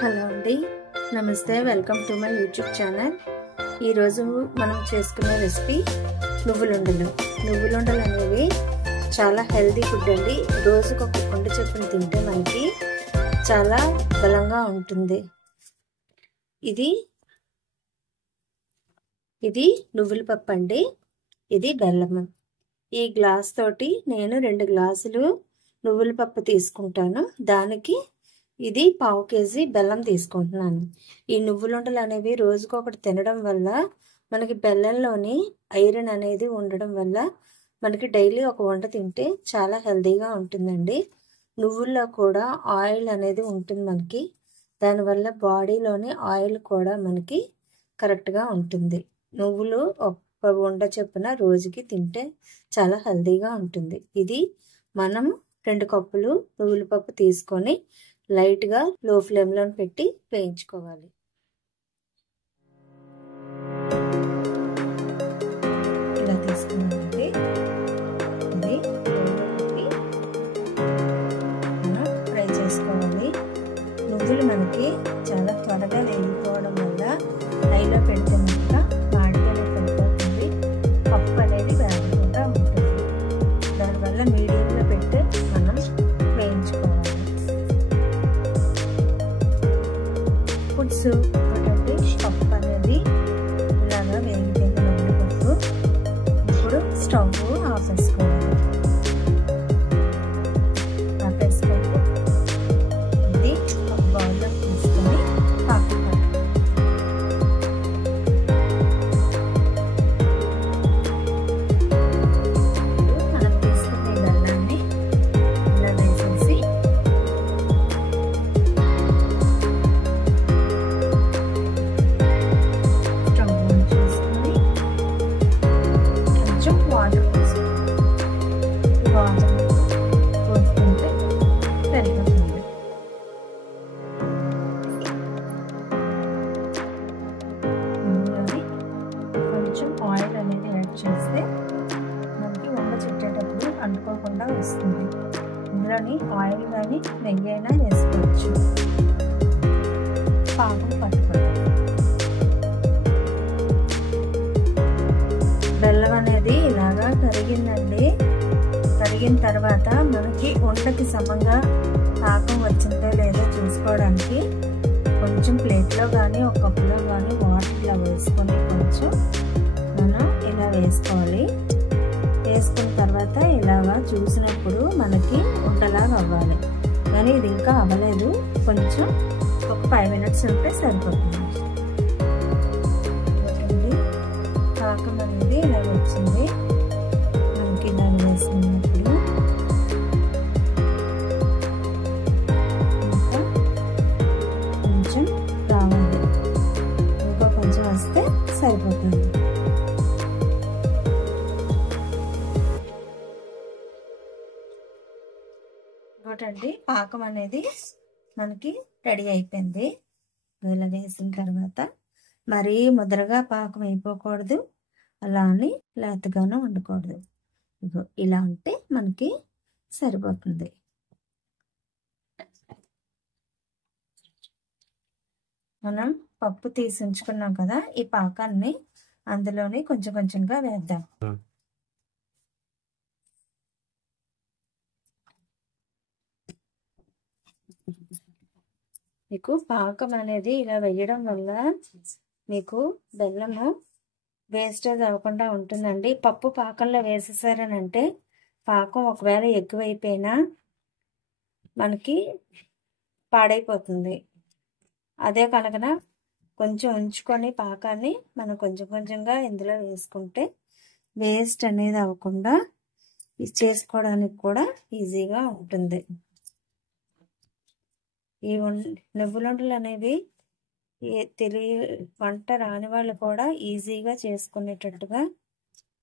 Hello అండి, నమస్తే. Welcome to my YouTube channel. ఈరోజు మనం చేసుకునే రెసిపీ నువ్వులుండలు. నువ్వులుండలు అనేవి చాలా హెల్తీ ఫుడ్ అండి. రోజుకు ఒక పండు చొప్పున తింటే మనకి చాలా బలంగా ఉంటుంది. ఇది నువ్వుల పప్పు అండి. ఇది బెల్లము. ఈ గ్లాస్ తోటి నేను 2 గ్లాసులు నువ్వుల పప్పు తీసుకుంటాను. దానికి ఇది 1/2 కేజీ బెల్లం తీసుకుంటున్నాను. ఈ నువ్వులుండలు అనేవి రోజుకొకటి తినడం వల్ల మనకి బెల్లంలోని ఐరన్ అనేది ఉండడం వల్ల మనకి డైలీ ఒక వంట తింటే చాలా హెల్తీగా ఉంటుందండి. నువ్వుల్లో కూడా ఆయిల్ అనేది ఉంటుంది మనకి. దానివల్ల బాడీలోని ఆయిల్ కూడా మనకి కరెక్ట్గా ఉంటుంది. నువ్వులు ఒక వంట చొప్పున రోజుకి తింటే చాలా హెల్తీగా ఉంటుంది. ఇది మనం 2 కప్పులు నువ్వుల పప్పు తీసుకొని లైట్గా లో ఫ్లేమ్లో పెట్టి వేయించుకోవాలి. ఇలా తీసుకున్నామండి. ఇది మనం ఫ్రై చేసుకోవాలి. నువ్వులు మనకి చాలా త్వరగా వేగిపోవడం వల్ల హైలో పెడితే మనక మాడిగానే పడిపోతుంది. పప్పు అనేది వేగకుండా ఉంటుంది. దానివల్ల మీడియంలో పెట్టి మనం వేయించుకోవాలి. ఫుడ్స్ ఒకటి పప్పు అనేది ఇలాగా వేగిపోయింది నువ్వుల పప్పు. ఇప్పుడు స్టవ్ ఆపేసుకోవాలి. ఇది ఒక బౌల్లో తీసుకొని పాకు మనం తీసుకునే బెల్లాన్ని ఇలా వేసేసి వాటర్ పోసుకుంటే సరిపోతుంది. ఇందులోని కొంచెం ఆయిల్ అనేది యాడ్ చేస్తే మనకి వంట చుట్టేటప్పుడు అంటుకోకుండా వస్తుంది. ఇందులోని ఆయిల్ కానీ నెయ్యి అయినా వేసుకోవచ్చు. పాకం పట్టుకోవాలి. బెల్లం అనేది ఇలాగా కరిగిందండి. కరిగిన తర్వాత మనకి వంటకి సమంగా పాకం వచ్చిందో లేదో చూసుకోవడానికి కొంచెం ప్లేట్లో కానీ ఒక కప్పులో కానీ వాటర్ ఇలా వేసుకొని కొంచెం మనం ఇలా వేసుకోవాలి. వేసుకున్న తర్వాత ఇలాగా చూసినప్పుడు మనకి వంటలాగా అవ్వాలి. కానీ ఇది ఇంకా అవ్వలేదు. కొంచెం ఒక 5 మినిట్స్ ఉంటే సరిపోతుంది. పాకం అనేది ఇలా వచ్చింది. మనకి ఇలా వేసుకున్నప్పుడు ఇంకా కొంచెం రావాలి. ఇంకా కొంచెం వస్తే సరిపోతుంది. ఇంకోటండి, పాకం అనేది మనకి రెడీ అయిపోయింది. ఇలా వేసిన తర్వాత మరీ ముద్రగా పాకం అయిపోకూడదు, అలా అని లేతగాను ఉండకూడదు. ఇలా ఉంటే మనకి సరిపోతుంది. మనం పప్పు తీసి ఉంచుకున్నాం కదా, ఈ పాకాన్ని అందులోని కొంచెం కొంచెంగా వేద్దాం. మీకు పాకం అనేది ఇలా వేయడం వల్ల మీకు బెల్లము వేస్టేజ్ అవ్వకుండా ఉంటుందండి. పప్పు పాకంలో వేసేసారనంటే పాకం ఒకవేళ ఎక్కువైపోయినా మనకి పాడైపోతుంది. అదే కనుక కొంచెం ఉంచుకొని పాకాన్ని మనం కొంచెం కొంచెంగా ఇందులో వేసుకుంటే వేస్ట్ అనేది అవ్వకుండా చేసుకోవడానికి కూడా ఈజీగా ఉంటుంది. ఈ నువ్వులుండలు అనేవి వంట రాని వాళ్ళు కూడా ఈజీగా చేసుకునేటట్టుగా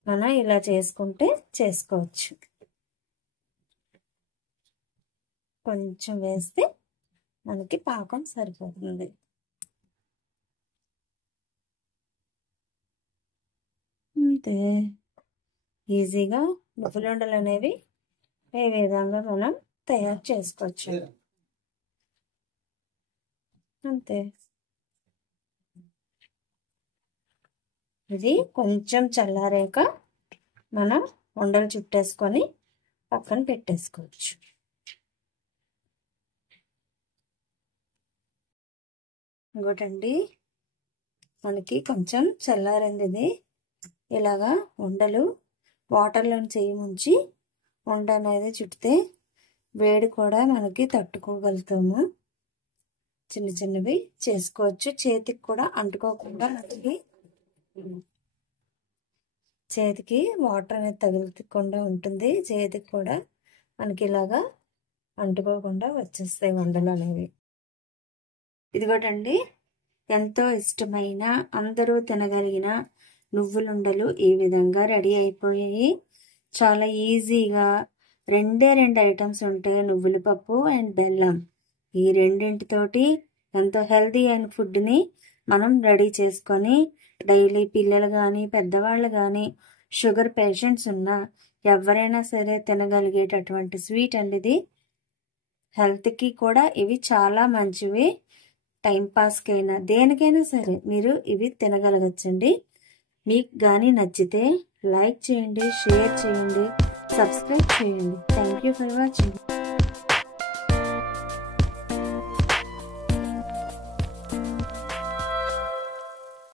మనం ఇలా చేసుకుంటే చేసుకోవచ్చు. కొంచెం వేస్తే మనకి పాకం సరిపోతుంది. అంతే ఈజీగా నువ్వులుండలు అనేవి ఏ విధంగా మనం తయారు చేసుకోవచ్చు. అంతే. ఇది కొంచెం చల్లారాక మనం ఉండలు చుట్టేసుకొని పక్కన పెట్టేసుకోవచ్చు. ఇంకోటండి, మనకి కొంచెం చల్లారింది ఇది. ఇలాగా ఉండలు వాటర్లో చేయి ముంచి ఉండ అనేది చుట్టితే వేడి కూడా మనకి తట్టుకోగలుగుతాము. చిన్న చిన్నవి చేసుకోవచ్చు. చేతికి కూడా అంటుకోకుండా మనకి చేతికి వాటర్ అనేది తగులుకుండా ఉంటుంది. చేతికి కూడా మనకి ఇలాగా అంటుకోకుండా వచ్చేస్తాయి ఉండలు అనేవి. ఇదిగోటండి, ఎంతో ఇష్టమైన అందరూ తినగలిగిన నువ్వులుండలు ఈ విధంగా రెడీ అయిపోయాయి. చాలా ఈజీగా 2 ఐటమ్స్ ఉంటాయి, నువ్వుల పప్పు అండ్ బెల్లం. ఈ రెండింటితోటి ఎంతో హెల్తీ అయిన ఫుడ్ని మనం రెడీ చేసుకొని డైలీ పిల్లలు కానీ పెద్దవాళ్ళు కానీ షుగర్ పేషెంట్స్ ఉన్నా ఎవరైనా సరే తినగలిగేటటువంటి స్వీట్ అండి ఇది. హెల్త్కి కూడా ఇవి చాలా మంచివి. టైంపాస్కైనా దేనికైనా సరే మీరు ఇవి తినగలగచ్చండి. మీకు కానీ నచ్చితే లైక్ చేయండి, షేర్ చేయండి, సబ్స్క్రైబ్ చేయండి. Thank you for watching.